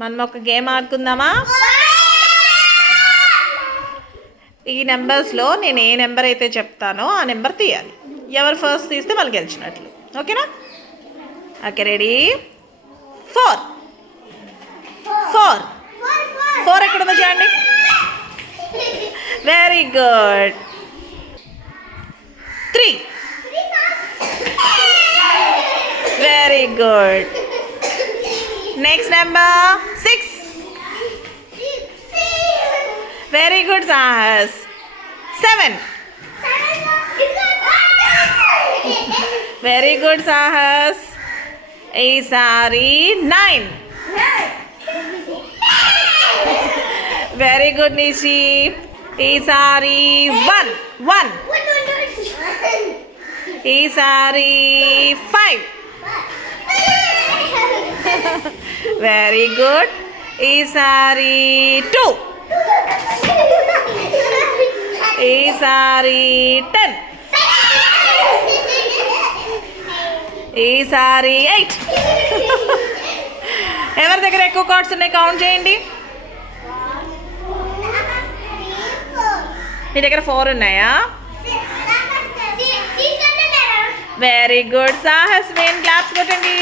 మనం ఒక గేమ్ ఆడుకుందామా? ఈ నెంబర్స్లో నేను ఏ నెంబర్ అయితే చెప్తానో ఆ నెంబర్ తీయాలి. ఎవరు ఫస్ట్ తీస్తే వాళ్ళు గెలిచినట్లు. ఓకేనా? Okay, ready? 4. 4 ఎక్కడుందో చూడండి. Very good. 3. Very good. Next number 6. Very good Sahas. 7. Very good Sahas. ఈసారి 9. Very good Nishi. ఈసారి 1. ఈసారి 5. Very good. ఈసారి 2. ఈసారి 10. ఈసారి 8. ఎవరి దగ్గర ఎక్కువ కార్డ్స్ ఉన్నాయి కౌంట్ చేయండి. మీ దగ్గర 4 ఉన్నాయా? Very good Sahas. Win. Claps కొట్టండి.